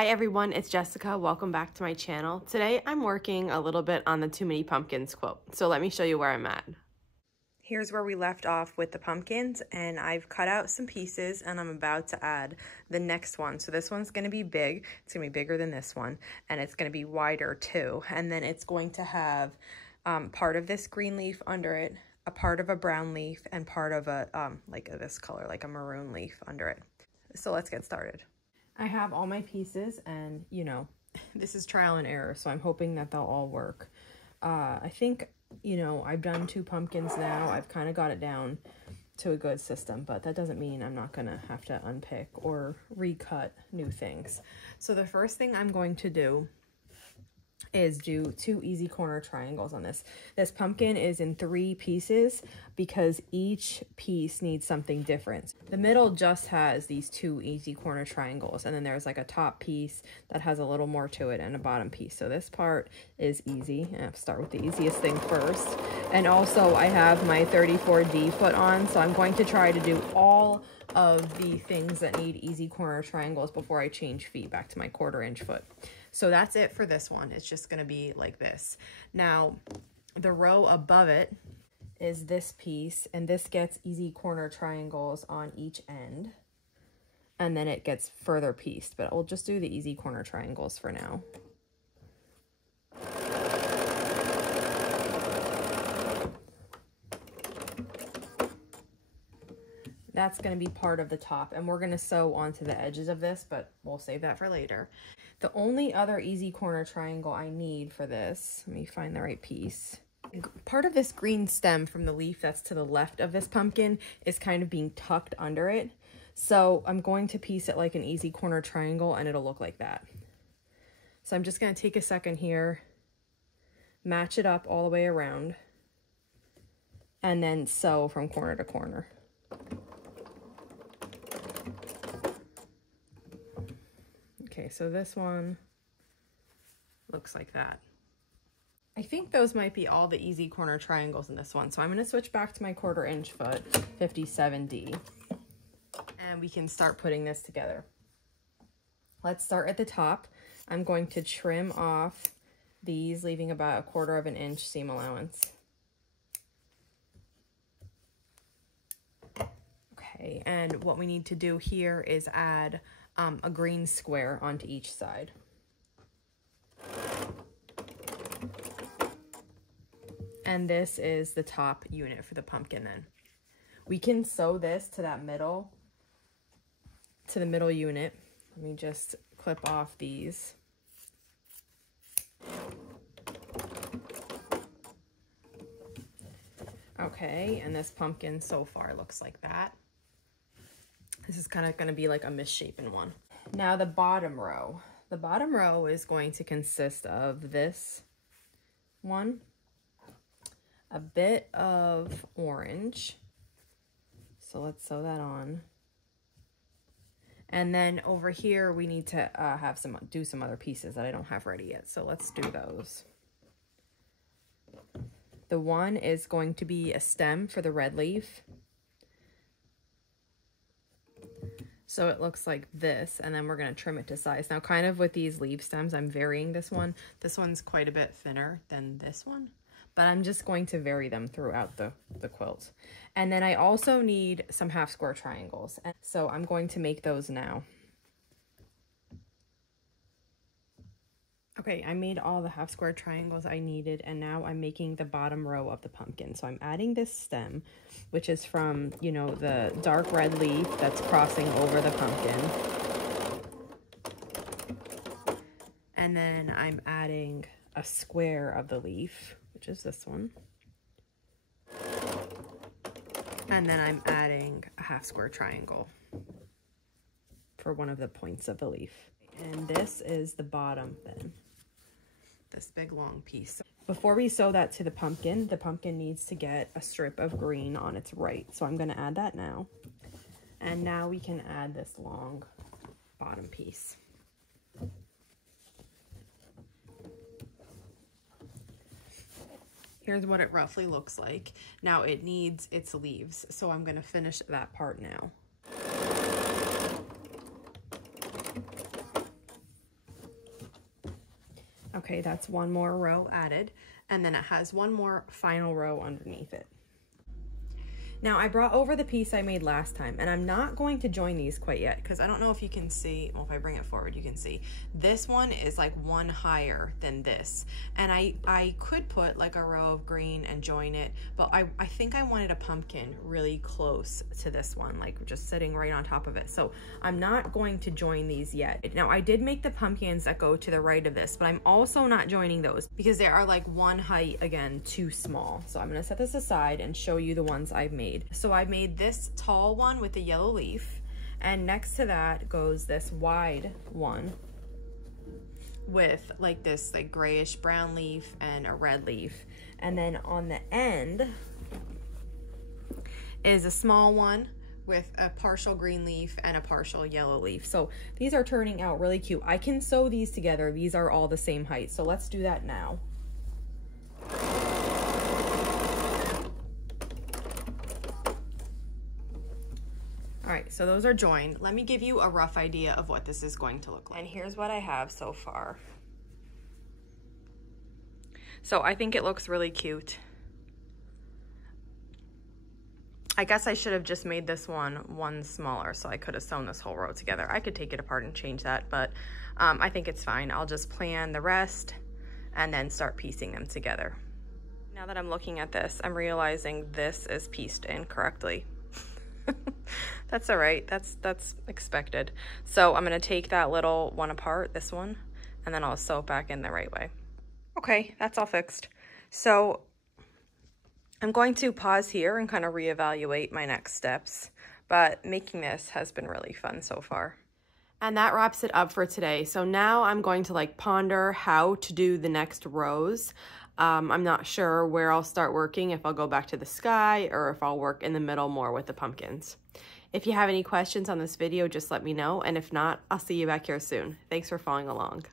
Hi everyone, it's Jessica. Welcome back to my channel. Today I'm working a little bit on the Too Many Pumpkins quilt. So let me show you where I'm at. Here's where we left off with the pumpkins, and I've cut out some pieces and I'm about to add the next one. So this one's going to be big. It's going to be bigger than this one, and it's going to be wider too. And then it's going to have part of this green leaf under it, a part of a brown leaf, and part of a this color, like a maroon leaf under it. So let's get started. I have all my pieces, and you know, this is trial and error, so I'm hoping that they'll all work. I think, you know, I've done 2 pumpkins now. I've kind of got it down to a good system, but that doesn't mean I'm not gonna have to unpick or recut new things. So the first thing I'm going to do is do 2 easy corner triangles on this. This pumpkin is in 3 pieces because each piece needs something different. The middle just has these 2 easy corner triangles, and then there's like a top piece that has a little more to it and a bottom piece. So this part is easy. I have to start with the easiest thing first. And also I have my 34D foot on, so I'm going to try to do all of the things that need easy corner triangles before I change feet back to my 1/4 inch foot. So that's it for this one. It's just gonna be like this. Now, the row above it is this piece, and this gets easy corner triangles on each end. And then it gets further pieced, but we'll just do the easy corner triangles for now. That's going to be part of the top, and we're going to sew onto the edges of this, but we'll save that for later. The only other easy corner triangle I need for this, let me find the right piece. Part of this green stem from the leaf that's to the left of this pumpkin is kind of being tucked under it. So I'm going to piece it like an easy corner triangle, and it'll look like that. So I'm just going to take a second here, match it up all the way around, and then sew from corner to corner. Okay, so this one looks like that. I think those might be all the easy corner triangles in this one. So I'm going to switch back to my 1/4 inch foot, 57D, and we can start putting this together. Let's start at the top. I'm going to trim off these, leaving about 1/4 inch seam allowance. Okay, and what we need to do here is add a green square onto each side. And this is the top unit for the pumpkin then. We can sew this to that middle, to the middle unit. Let me just clip off these. Okay, and this pumpkin so far looks like that. This is kind of going to be like a misshapen one. Now the bottom row. The bottom row is going to consist of this one, a bit of orange. So let's sew that on. And then over here we need to do some other pieces that I don't have ready yet. So let's do those. The one is going to be a stem for the red leaf. So it looks like this, and then we're going to trim it to size. Now, kind of with these leaf stems, I'm varying this one. This one's quite a bit thinner than this one, but I'm just going to vary them throughout the quilt. And then I also need some half square triangles, and so I'm going to make those now. Okay, I made all the half square triangles I needed, and now I'm making the bottom row of the pumpkin. So I'm adding this stem, which is from, you know, the dark red leaf that's crossing over the pumpkin. And then I'm adding a square of the leaf, which is this one. And then I'm adding a half square triangle for one of the points of the leaf. And this is the bottom then. This big long piece. Before we sew that to the pumpkin needs to get a strip of green on its right. So I'm going to add that now. And now we can add this long bottom piece. Here's what it roughly looks like. Now it needs its leaves, so I'm going to finish that part now. Okay, that's one more row added, and then it has one more final row underneath it. Now I brought over the piece I made last time, and I'm not going to join these quite yet because I don't know if you can see, well, if I bring it forward you can see this one is like one higher than this, and I could put like a row of green and join it, but I think I wanted a pumpkin really close to this one, like just sitting right on top of it, so I'm not going to join these yet. Now I did make the pumpkins that go to the right of this, but I'm also not joining those because they are like one height, again, too small. So I'm gonna set this aside and show you the ones I've made. So I made this tall one with the yellow leaf, and next to that goes this wide one with like this like grayish brown leaf and a red leaf, and then on the end is a small one with a partial green leaf and a partial yellow leaf. So these are turning out really cute. I can sew these together. These are all the same height, so let's do that now. All right, so those are joined. Let me give you a rough idea of what this is going to look like. And here's what I have so far. So I think it looks really cute. I guess I should have just made this one smaller, so I could have sewn this whole row together. I could take it apart and change that, but I think it's fine. I'll just plan the rest and then start piecing them together. Now that I'm looking at this, I'm realizing this is pieced incorrectly. That's all right, that's expected. So I'm gonna take that little one apart, this one, and then I'll sew it back in the right way. Okay, that's all fixed. So I'm going to pause here and kind of reevaluate my next steps, but making this has been really fun so far. And that wraps it up for today. So now I'm going to like ponder how to do the next rows. I'm not sure where I'll start working, if I'll go back to the sky or if I'll work in the middle more with the pumpkins. If you have any questions on this video, just let me know. And if not, I'll see you back here soon. Thanks for following along.